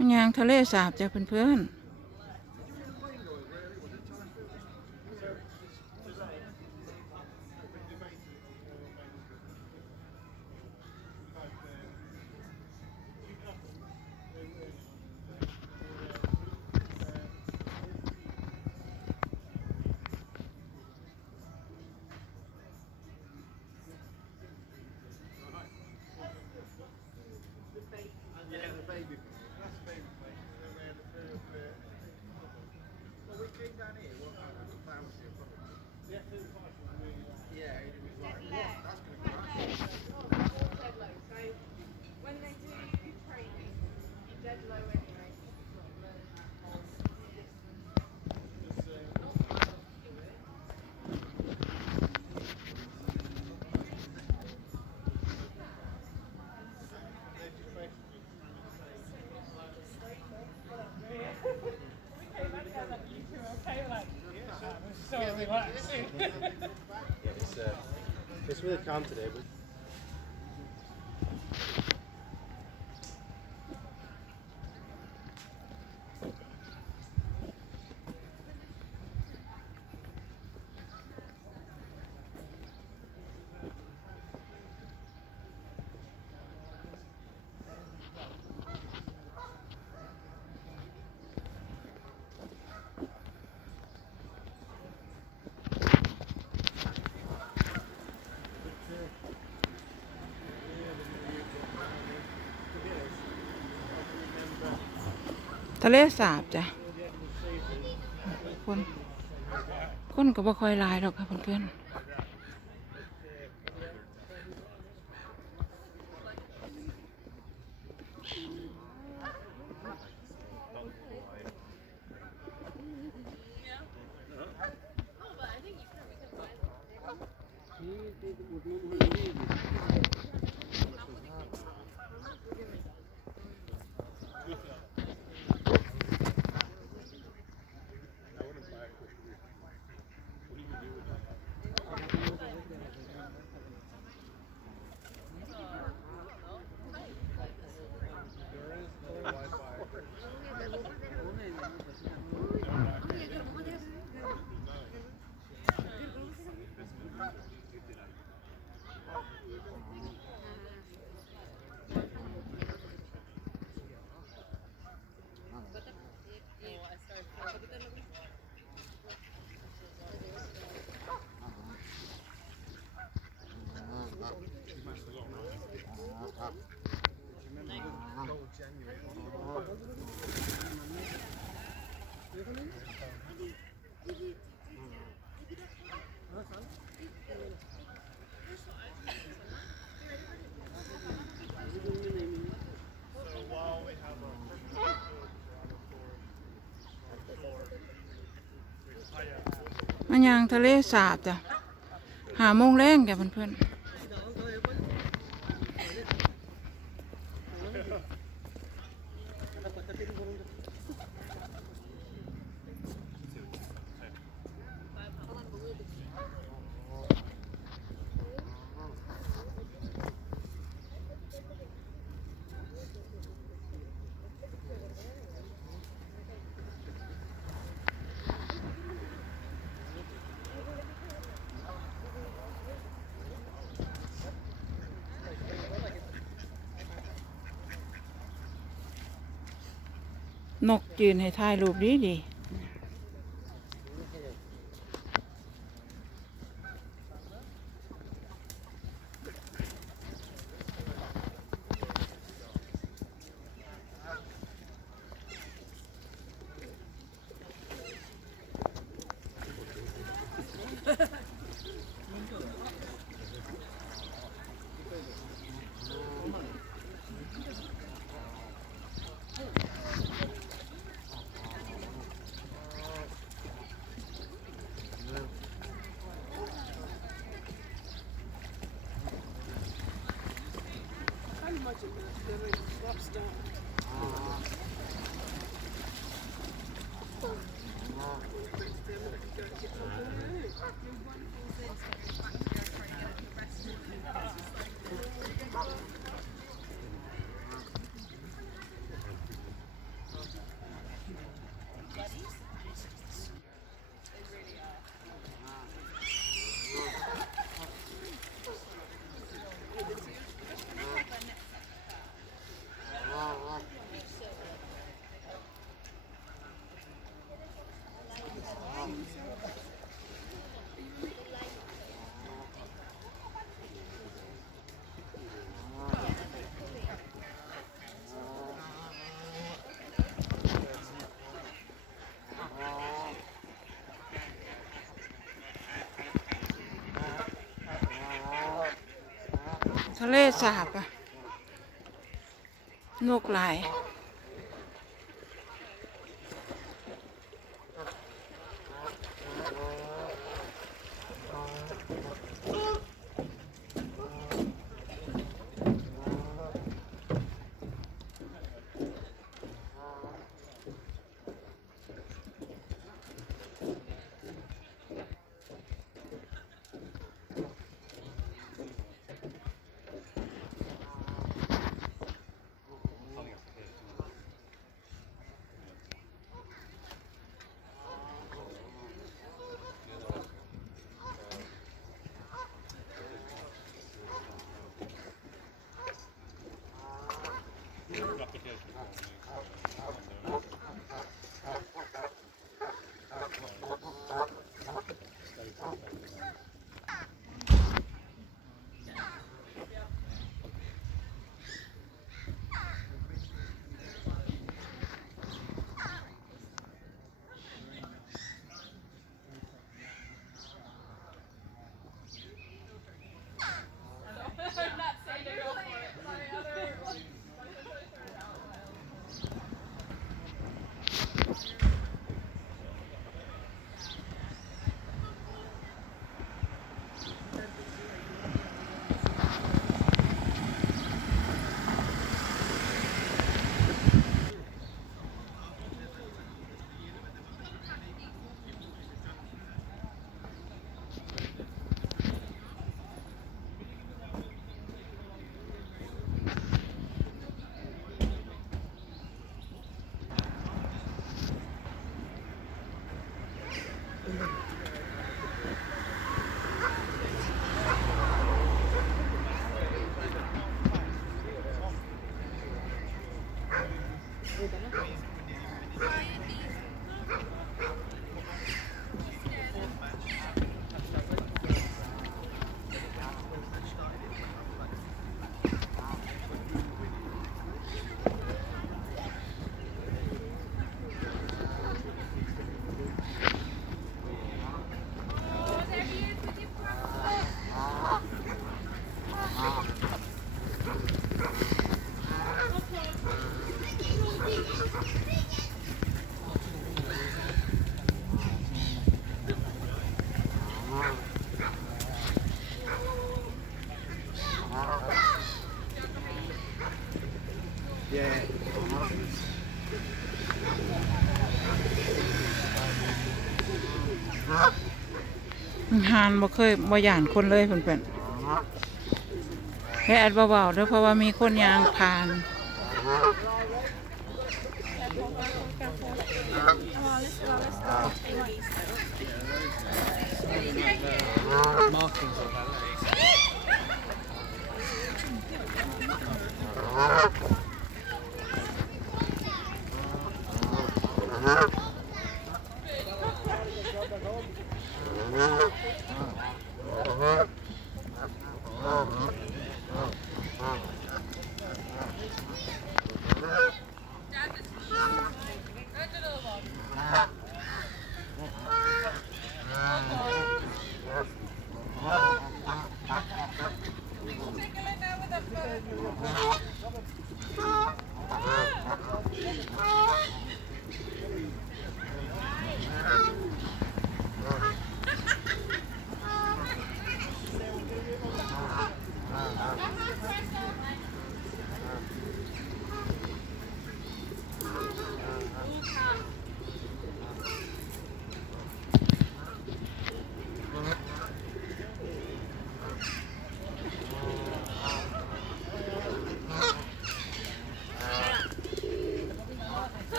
มันยางทะเลสาบจ้ะเพื่อนIt's really calm today. Butทะเลสาบจ้ะคนก็บ่ค่อยหลายหรอกค่ะเพื่อนมันยางทะเลสาบจ้ะ5 โมงแรงจ้ะเพื่อนนกยืนให้ถ่ายรูปดี ทะเลสาบอะนกหลายหานบ่เคยบ่ย่านคนเลยเพิ่นๆให้อัดเบาๆเด้อเพราะว่ามีคนยางผ่าน Markings of that.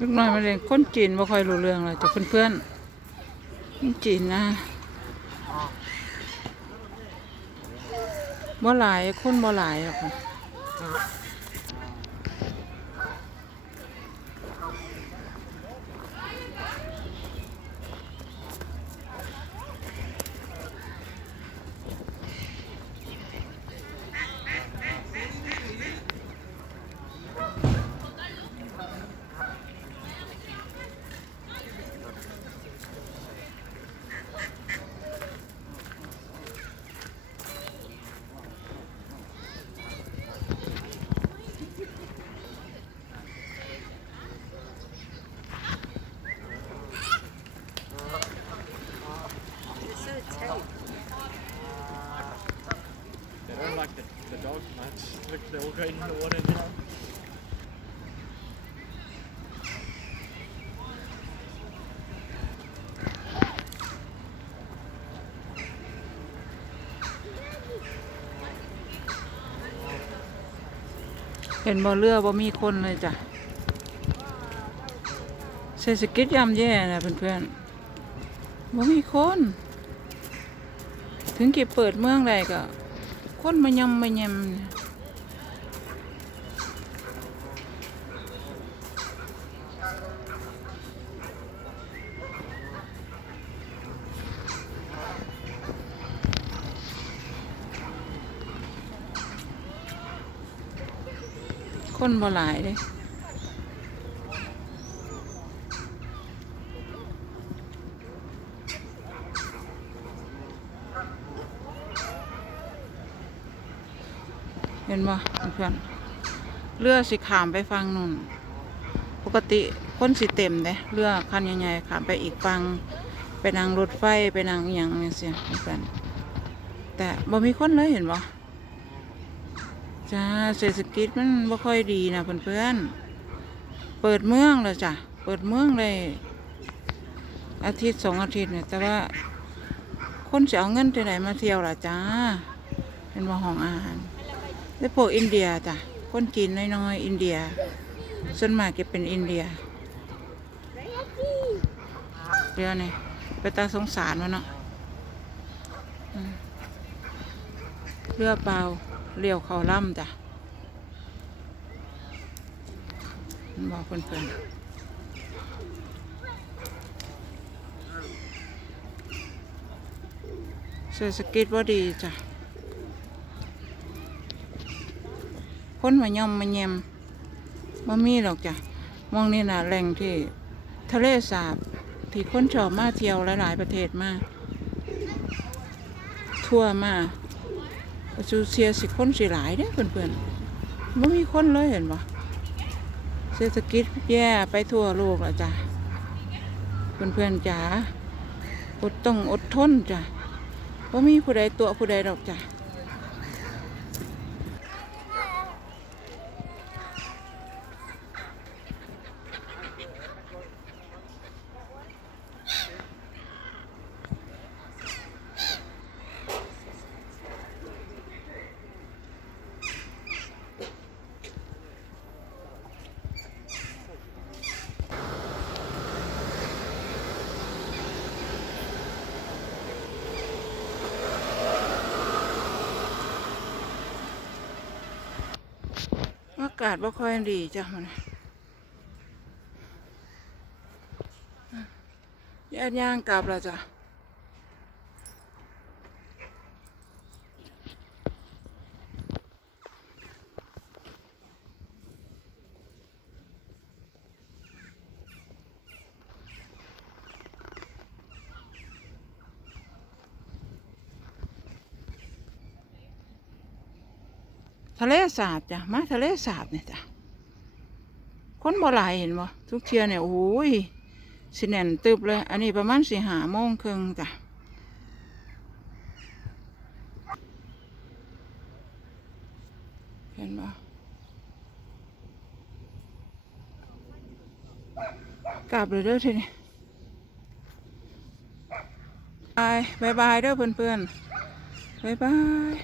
ลูกน้อยมาเรียนคนจีนบ่ค่อยรู้เรื่องเลยจ้ะเพื่อนๆคนจีนนะบ่หลายคนบ่หลายหรอกค่ะThey don't like the dogs much. Look, they're all going in the water now. เห็นบ่เรือบ่มีคนเลยจ้ะเศรษฐกิจย่ำแย่นะเพื่อนๆบ่มีคน ถึงกี่เปิดเมืองใดก็คนมายำมายำคนบ่หลายเลยเห็นบ่เพื่อนเรือสิขามไปฟังนู่นปกติคนสิเต็มเด้เรือคันใหญ่ๆขามไปอีกฟังไปนั่งรถไฟไปนั่งอหย่างนี้เสียเพื่อนแต่บ่มีคนเลยเห็นบ่จ้าเศรษฐกิจมันบ่ค่อยดีนะเพื่อนๆเปิดเมืองเลยจ้ะเปิดเมืองเลยอาทิตย์2 อาทิตย์เนี่ยแต่ว่าคนจะเอาเงินที่ไหนมาเที่ยวล่ะจ้าเป็นว่าห้องอาหารแล้วพวกอินเดียจ้ะคนจีนน้อยๆอินเดียส่วนมากจะเป็นอินเดียเรือนี่ไปตาสงสารวะเนาะเรือเปล่าเลี้ยวเขาล่ำจ้ะบอกเพื่อนๆเศรษฐกิจว่าดีจ้ะคนมาย่อมมาเยี่ยมบ่มีหรอกจ้ะมองนี่น่ะแหล่งที่ทะเลสาบที่คนชอบมาเที่ยวหลายๆประเทศมาทั่วมาจูเซียสิคนสิหลายเด้เพื่อนๆไม่มีคนเลยเห็นปะเศรษฐกิจแย่ไปทั่วโลกแล้วจ้ะเพื่อนๆจ๋าต้องอดทนจ้ะไม่มีผู้ใดตัวผู้ใดดอกจ้ะอากาศบ่ค่อยดีจ้ะมันย่างกลับแล้วจ้ะทะเลสาบจ้ะมาทะเลสาบเนี่ยจ้ะ คนบ่หลายเห็นบ่ทุกเที่ยเนี่ยโอ้ยสิแน่นตึบเลย อันนี้ประมาณสิ5 โมงครึ่งจ้ะเห็นบ่กลับเลยเด้อทีนี้บายบายเด้อเพื่อนๆบายบาย